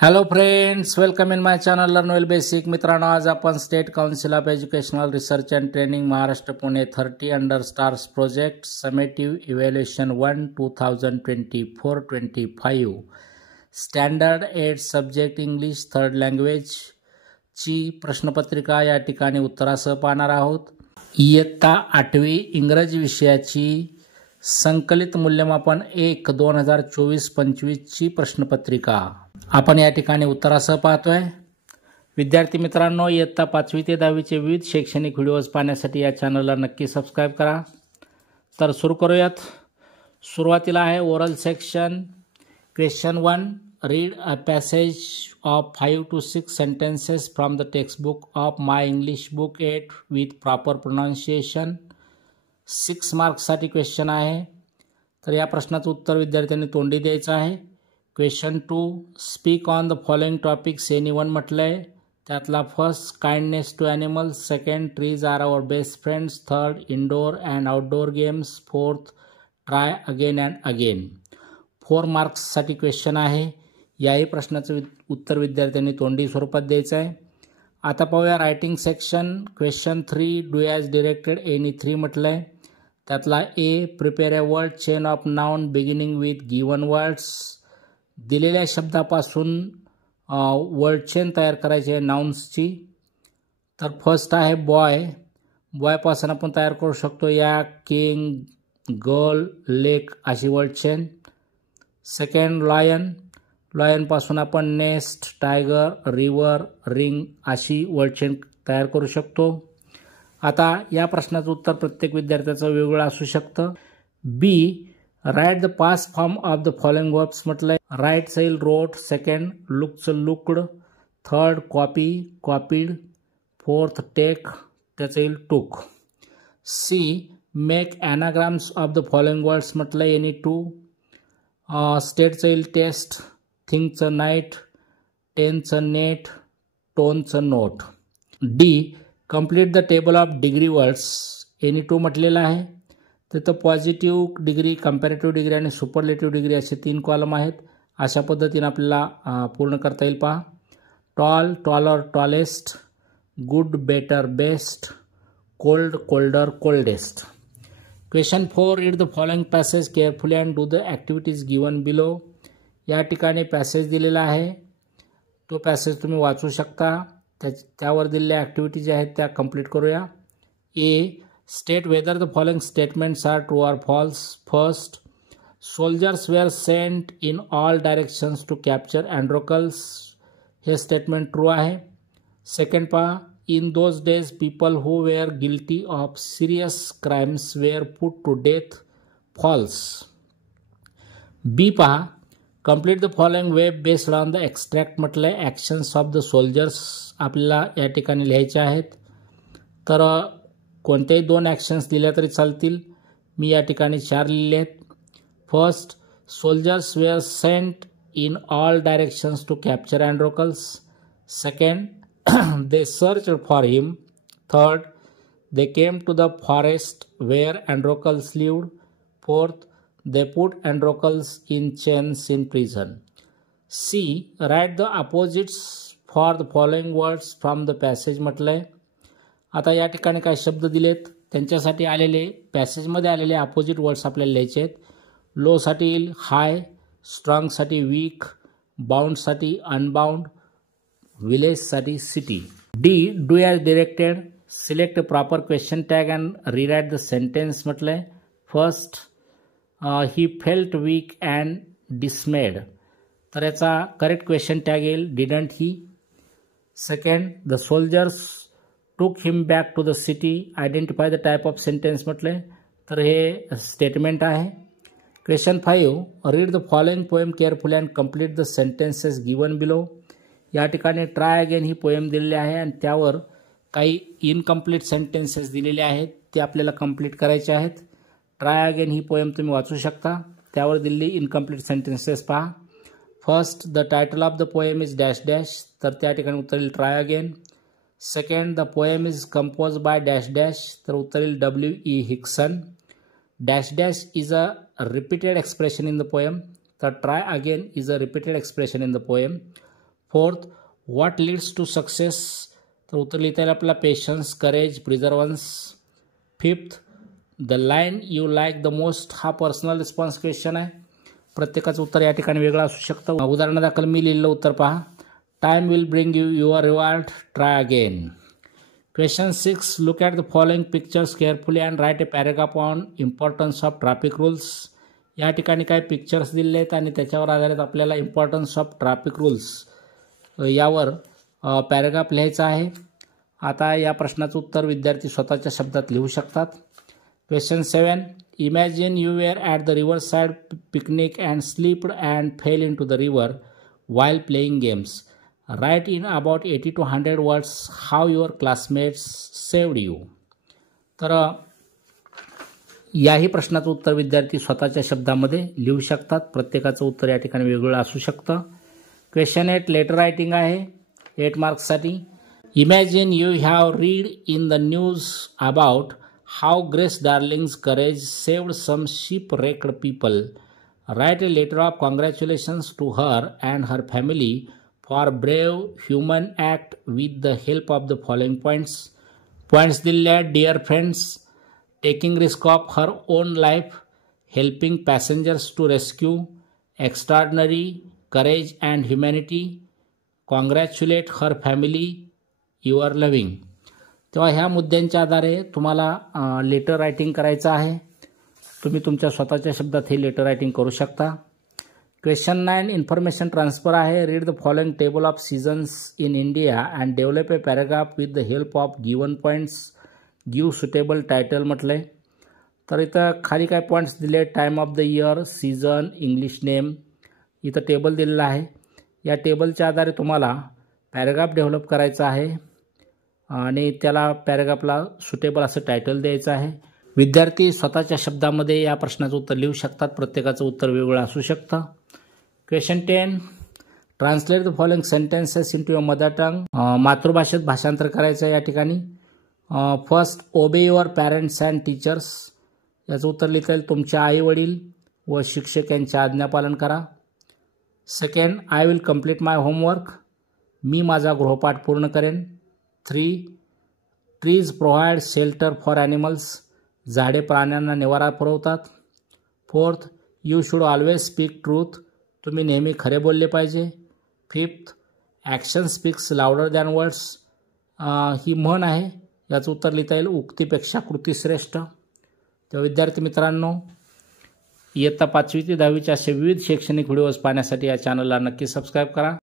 Hello friends, welcome in my channel learn well basic. मित्रांनो, आज आपण state council of educational research and training Maharashtra Pune 30 under stars project summative evaluation 1 2024-25 standard 8 subject English third language ची प्रश्नपत्रिका या ठिकाणी उत्तरासह पाहणार आहोत. इयत्ता 8वी इंग्रजी विषयाची संकलित मूल्यमापन 1 2024-25 ची प्रश्नपत्रिका आपण या ठिकाणी उत्तरासह पाहतोय. विद्यार्थी मित्रांनो, इयत्ता 5वी ते 10वी चे विविध शैक्षणिक व्हिडिओज पाहण्यासाठी या चॅनलला नक्की सबस्क्राइब करा. तर सुरू करूयात. सुरुवातीला आहे oral section. Question 1, read a passage of 5 to 6 sentences from the text book of my English book 8 with proper pronunciation. 6 मार्क्ससाठी क्वेश्चन आहे. तर या प्रश्नाचं उत्तर विद्यार्थ्यांनी तोंडी द्यायचं आहे. Question 2, speak on the following topics anyone म्हटलं आहे. त्यातला first, kindness to animals. Second, trees are our best friends. Third, indoor and outdoor games. Fourth, try again and again. 4 मार्क्ससाठी question आहे. याही प्रश्नाचं उत्तर विद्यार्थ्यांनी तोंडी स्वरूपात द्यायचं आहे. आता पाहूया writing section. Question 3, do as directed any 3 म्हटलं आहे. त्यातला A, prepare a word chain of noun beginning with given words. दिलेल्या शब्दापासून वर्ड चेन तयार करायची आहे नाउन्सची. तर फर्स्ट आहे बॉय. बॉयपासून आपण तयार करू शकतो या, किंग, गर्ल, लेक अशी वर्ड चेन. Second, lion. लॉयनपासून आपण नेस्ट, टायगर, रिव्हर, रिंग अशी वर्ड चेन तयार करू शकतो. आता या प्रश्नाचं उत्तर प्रत्येक विद्यार्थ्याचं वेगवेगळं असू शकतं. B, write the past form of the following verbs म्हटलंय. राईटचं येईल रोट. सेकंड, लुकचं looked. Third, copy, copied. Fourth, take, त्याचं येईल took. C, make anagrams of the following words म्हटलं एनी 2. स्टेटचं येईल टेस्ट. थिंकचं नाईट. टेनचं नेट. टोनचं note. D, complete the table of degree words any 2 म्हटलेलं आहे. तिथं पॉझिटिव्ह डिग्री, कंपॅरेटिव्ह डिग्री आणि सुपरलेटिव्ह डिग्री असे 3 कॉलम आहेत. अशा पद्धतीने आपल्याला पूर्ण करता येईल. पहा, tall, taller, tallest. Good, better, best. Cold, colder, coldest. Question 4, read the following passage carefully and do the activities given below. या ठिकाणी पॅसेज दिलेला आहे. तो पॅसेज तुम्ही वाचू शकता. त्यावर दिलेल्या ॲक्टिव्हिटी आहेत त्या कंप्लीट करूया. A, state whether the following statements are true or false. First, soldiers were sent in all directions to capture Androcles. हे स्टेटमेंट ट्रू आहे. सेकंड पहा, in those days people who were guilty of serious crimes were put to death. False. B पहा, complete the following web based on the extract म्हटलं आहे. Actions of the soldiers आपल्याला या ठिकाणी लिहायचे आहेत. तर कोणत्याही 2 ॲक्शन्स दिल्या तरी चालतील. मी या ठिकाणी 4 लिहिले आहेत. First, soldiers were sent in all directions to capture Androcles. Second, they search for him. Third, they came to the forest where Androcles lived. Fourth, they put Androcles in chains in prison. C, write the opposites for the following words from the passage म्हटलं आहे. आता या ठिकाणी काय शब्द दिलेत त्यांच्यासाठी आलेले पॅसेजमध्ये आलेले अपोजिट वर्ड्स आपल्याला लिहायचे आहेत. लोसाठी येईल हाय. स्ट्रॉंगसाठी वीक. बाउंडसाठी अनबाउंड. विलेजसाठी city. D, do as directed. Select proper question tag and rewrite the sentence म्हटलं आहे. First, he felt weak and dismayed. तर याचा करेक्ट क्वेश्चन टॅग येईल didn't he. Second, the soldiers took him back to the city. Identify the type of sentence म्हटलं. तर हे statement आहे. Question 5, read the following poem carefully and complete the sentences given below. या ठिकाणी try again ही poem दिलेली आहे आणि त्यावर काही इनकम्प्लीट सेंटेन्सेस दिलेले आहेत ते आपल्याला कंप्लीट करायचे आहेत. ट्राय अगेन ही पोएम तुम्ही वाचू शकता. त्यावर दिलेली इनकम्प्लीट सेंटेन्सेस पहा. First, the title of the poem is dash dash. तर त्या ठिकाणी उत्तर येईल try again. Second, the poem is compose by dash dash. तर उत्तर येईल W.E. Hickson. Dash dash is a repeated expression in the poem. तर try again is a repeated expression in the poem. Fourth, what leads to success, तर उत्तर लिहिता येईल आपल्याला patience, courage, perseverance. Fifth, the line you like the most, हा personal response question आहे. प्रत्येकाचं उत्तर या ठिकाणी वेगळं असू शकतं. उदाहरणादाखल मी लिहिलेलं उत्तर पहा. Time will bring you your reward, try again. Question 6, look at the following pictures carefully and write a paragraph on importance of traffic rules. या ठिकाणी काय पिक्चर्स दिलेले आहेत आणि त्याच्यावर आधारित आपल्याला इम्पॉर्टन्स ऑफ ट्रॅफिक रूल्स यावर पॅरेग्राफ लिहायचा आहे. आता या प्रश्नाचं उत्तर विद्यार्थी स्वतःच्या शब्दात लिहू शकतात. Question 7, imagine you were at the river side picnic and slipped and fell into the river while playing games. Write in about 80 to 100 words how your classmates saved you. तर याही प्रश्नाचं उत्तर विद्यार्थी स्वतःच्या शब्दामध्ये लिहू शकतात. प्रत्येकाचं उत्तर या ठिकाणी वेगवेगळं असू शकतं. क्वेश्चन 8, लेटर रायटिंग आहे 8 मार्क्ससाठी. Imagine you have read in the news about how Grace Darling's courage saved some shipwrecked people. Write a letter of congratulations to her and her family for brave human act with the help of the following points. Points दिलेले आहेत. Dear friends, taking risk of her own life, helping passengers to rescue, extraordinary courage and humanity, congratulate her family, your loving. तेव्हा ह्या मुद्द्यांच्या आधारे तुम्हाला letter writing करायचं आहे. तुम्ही तुमच्या स्वतःच्या शब्दात हे लेटर रायटिंग करू शकता. क्वेश्चन 9, इन्फॉर्मेशन ट्रान्सफर आहे. Read the following table of seasons in India and develop A paragraph with the help of given points. Give suitable title म्हटलंय. तर इथं खाली काय पॉईंट्स दिले, time of the year, season, English name. इथं table दिलेलं आहे. या टेबलच्या आधारे तुम्हाला पॅराग्राफ डेव्हलप करायचा आहे आणि त्याला पॅराग्राफला सुटेबल असं टायटल द्यायचं आहे. विद्यार्थी स्वतःच्या शब्दामध्ये या प्रश्नाचं उत्तर लिहू शकतात. प्रत्येकाचं उत्तर वेगवेगळं असू शकतं. Question 10, translate the following sentences into your mother tongue. मातृभाषेत भाषांतर करायचं आहे या ठिकाणी. फर्स्ट, ओबे युअर पॅरेंट्स अँड टीचर्स. याचं उत्तर लिहिता येईल तुमचे आई वडील व शिक्षक यांचे आज्ञापालन करा. Second, I will complete my homework. मी माझा गृहपाठ पूर्ण करेन. 3, trees provide shelter for animals. झाडे प्राण्यांना निवारा पुरवतात. 4th, you should always speak truth. तुम्ही नेहमी खरे बोलले पाहिजे. 5th, action speaks louder than words. ही म्हण आहे. याचं उत्तर लिहिता येईल उक्तीपेक्षा कृती श्रेष्ठ. तेव्हा विद्यार्थी मित्रांनो, इयत्ता 5वी ते 10वीचे असे विविध शैक्षणिक व्हिडिओज पाहण्यासाठी या चॅनलला नक्की सबस्क्राईब करा.